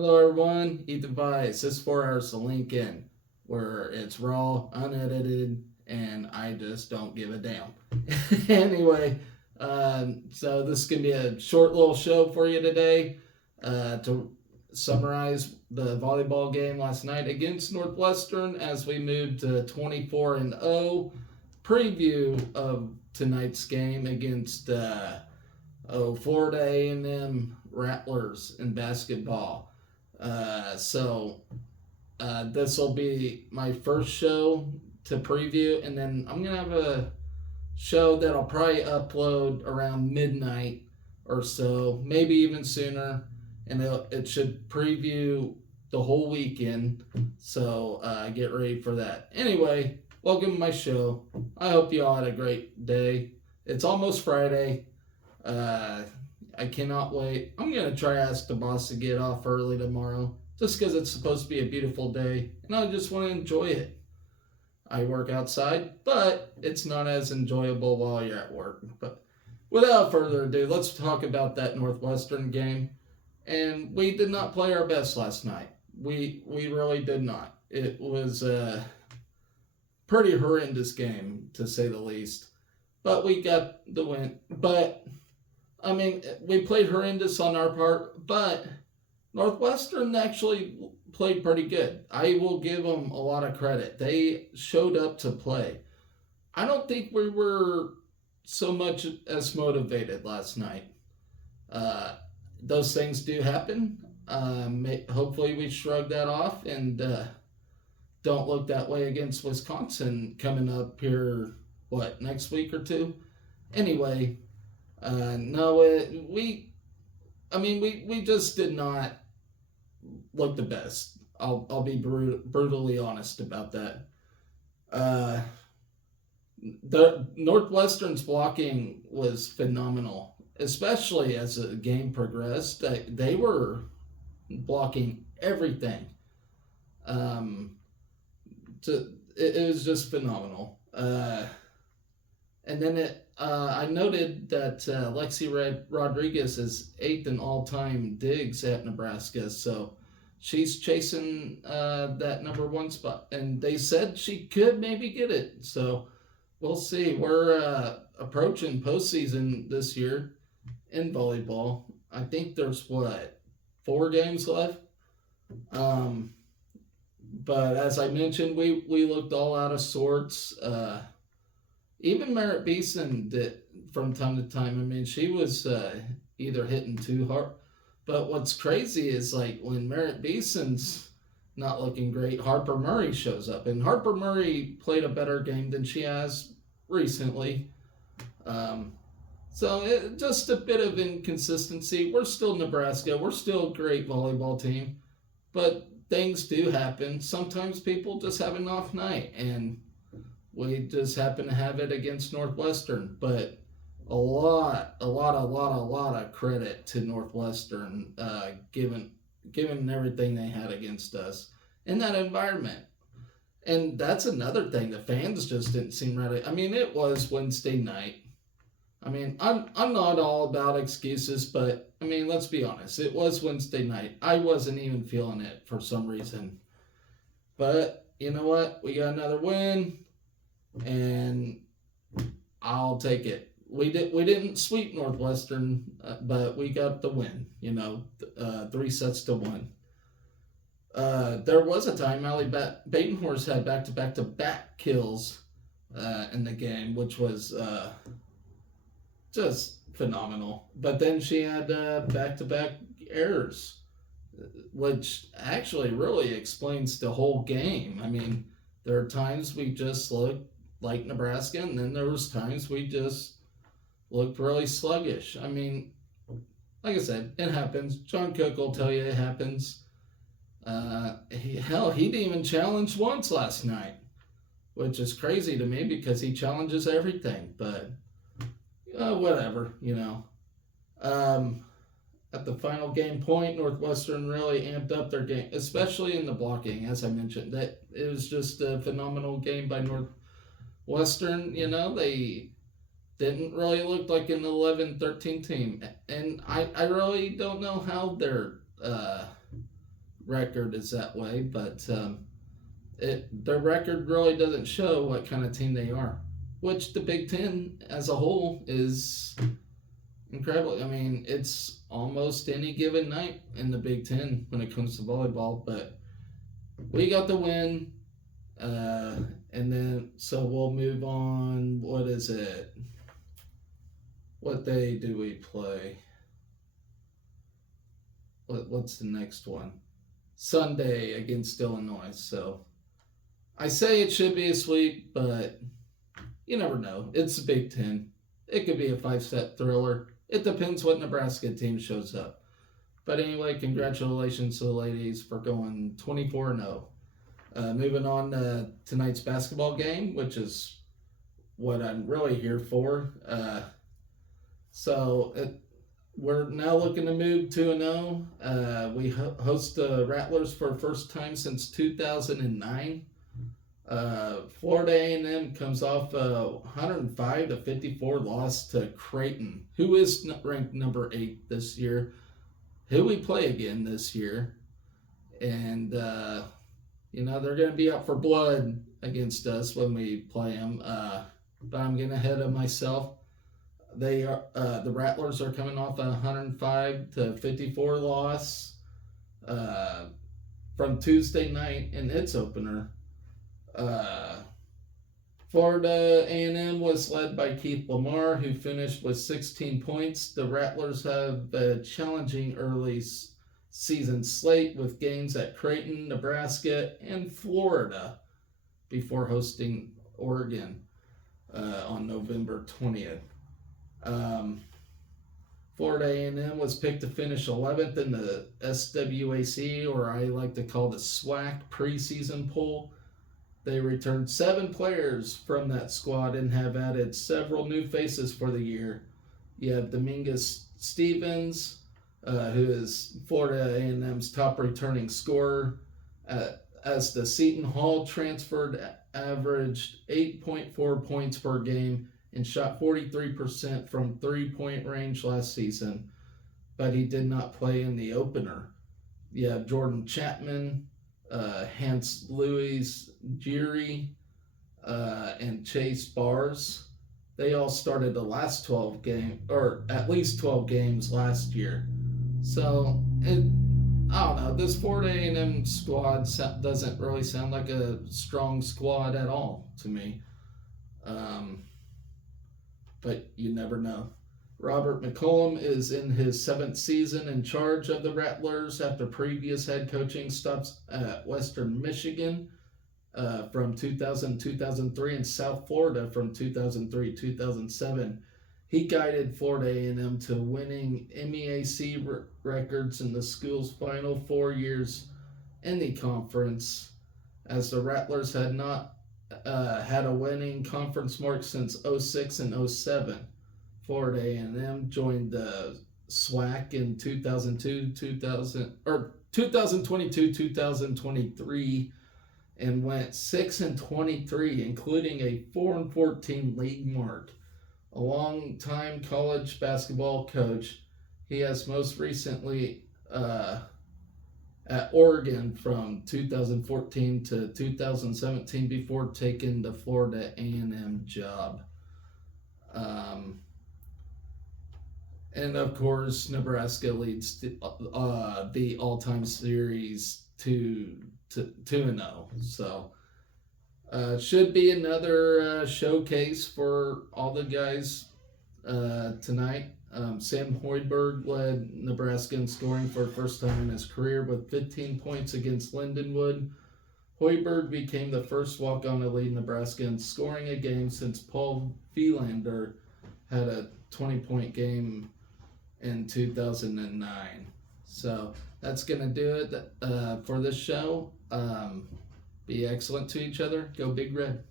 Hello, everyone. Ethan Vice. This 4 hours to Lincoln, where it's raw, unedited, and I just don't give a damn. Anyway, so this is going to be a short little show for you today to summarize the volleyball game last night against Northwestern as we move to 24-0. Preview of tonight's game against Florida A&M Rattlers in basketball. This will be my first show to preview, and then I'm gonna have a show that I'll probably upload around midnight or so, maybe even sooner, and it should preview the whole weekend. So get ready for that. Anyway, welcome to my show. I hope you all had a great day. It's almost Friday. I cannot wait. I'm going to try to ask the boss to get off early tomorrow just because it's supposed to be a beautiful day and I just want to enjoy it. I work outside, but it's not as enjoyable while you're at work. But without further ado, let's talk about that Northwestern game. And we did not play our best last night. We really did not. It was a pretty horrendous game, to say the least. But we got the win. But I mean, we played horrendous on our part, but Northwestern actually played pretty good. I will give them a lot of credit. They showed up to play. I don't think we were so much as motivated last night. Those things do happen. Hopefully, we shrug that off and don't look that way against Wisconsin coming up here, next week or two? Anyway, no, we just did not look the best. I'll be brutally honest about that. The Northwestern's blocking was phenomenal, especially as the game progressed. They were blocking everything. It was just phenomenal. And then I noted that Lexi Rodriguez is 8th in all-time digs at Nebraska, so she's chasing that number one spot. And they said she could maybe get it, so we'll see. We're approaching postseason this year in volleyball. I think there's 4 games left. But as I mentioned, we looked all out of sorts. Even Merritt Beeson did from time to time. I mean, she was either hitting too hard. But what's crazy is when Merritt Beeson's not looking great, Harper Murray shows up. And Harper Murray played a better game than she has recently. Just a bit of inconsistency. We're still Nebraska. We're still a great volleyball team. But things do happen. Sometimes people just have an off night. And we just happen to have it against Northwestern, but a lot of credit to Northwestern, given everything they had against us in that environment. And that's another thing. The fans just didn't seem ready. I mean, it was Wednesday night. I mean, I'm not all about excuses, but I mean, let's be honest. It was Wednesday night. I wasn't even feeling it for some reason. But you know what? We got another win. And I'll take it. We didn't sweep Northwestern, but we got the win. 3-1. There was a time Allie Batenhorst had back-to-back kills in the game, which was just phenomenal. But then she had back-to-back errors, which actually really explains the whole game. I mean, there are times we just looked like Nebraska, and then there was times we just looked really sluggish. I mean, like I said, it happens. John Cook will tell you it happens. He didn't even challenge once last night, which is crazy to me because he challenges everything. But whatever. At the final game point, Northwestern really amped up their game, especially in the blocking, as I mentioned. That it was just a phenomenal game by Northwestern. They didn't really look like an 11-13 team. And I really don't know how they're record is that way, but their record really doesn't show what kind of team they are, which the Big Ten as a whole is incredible. I mean, it's almost any given night in the Big Ten when it comes to volleyball, but we got the win. And then, so we'll move on. What is it? What day do we play? What's the next one? Sunday against Illinois. So I say it should be a sweep, but you never know. It's the Big Ten. It could be a 5-set thriller. It depends what Nebraska team shows up. But anyway, congratulations to the ladies for going 24-0. Moving on to tonight's basketball game, which is what I'm really here for. We're now looking to move 2-0. We host the Rattlers for the first time since 2009. Florida A&M comes off a 105-54 loss to Creighton, who is ranked number 8 this year, who we play again this year. And, they're going to be out for blood against us when we play them. But I'm getting ahead of myself. The Rattlers are coming off a 105-54 loss from Tuesday night in its opener. Florida A&M was led by Keith Lamar, who finished with 16 points. The Rattlers have a challenging early season slate with games at Creighton, Nebraska, and Florida before hosting Oregon on November 20th. Florida A&M was picked to finish 11th in the SWAC, or I like to call the SWAC preseason poll. They returned 7 players from that squad and have added several new faces for the year. You have Dominguez Stevens, who is Florida A&M's top returning scorer. As the Seton Hall transferred, averaged 8.4 points per game and shot 43% from three-point range last season, but he did not play in the opener. You have Jordan Chapman, Hans Louis Geary, and Chase Bars. They all started the last 12 games, or at least 12 games last year. So, I don't know, this Florida A&M squad doesn't really sound like a strong squad at all to me. But you never know. Robert McCollum is in his 7th season in charge of the Rattlers after previous head coaching stops at Western Michigan from 2000-2003 and South Florida from 2003-2007. He guided Florida A&M to winning MEAC records in the school's final 4 years in the conference, as the Rattlers had not had a winning conference mark since 06 and 07. Florida A&M joined the SWAC in 2022-2023 and went 6-23, including a 4-14 league mark. A long-time college basketball coach, he has most recently at Oregon from 2014 to 2017 before taking the Florida A&M job. And of course, Nebraska leads the all-time series 2-0. So should be another showcase for all the guys tonight. Sam Hoiberg led Nebraska in scoring for the first time in his career with 15 points against Lindenwood. Hoiberg became the first walk-on to lead Nebraska in scoring a game since Paul Wielander had a 20-point game in 2009. So that's going to do it for this show. Be excellent to each other. Go Big Red.